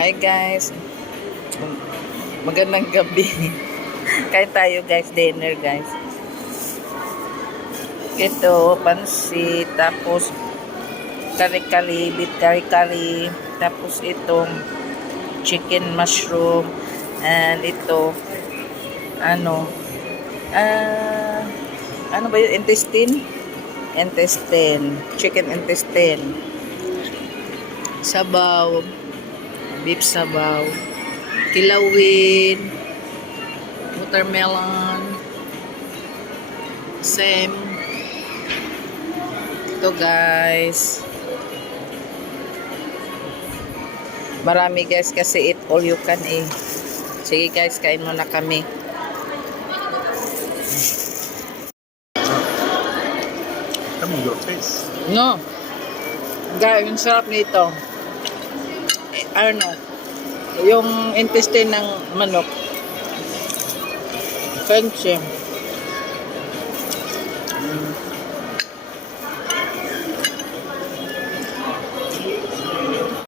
Hi guys, magandang gabi. Kain tayo guys, dinner guys. Ito, pansit, tapos kari-kari, beef kari-kari, tapos itong chicken mushroom, and ito, ano ba yun? Intestine? Intestine, chicken intestine. Sabaw, beef sabaw, kilawin, watermelon, same. Ito guys. Marami guys kasi eat all you can eh. Sige guys, kain muna kami. Come on, your face. No. Guys, yung sarap nito. Ano? Yung intestine ng manok. Crunchy.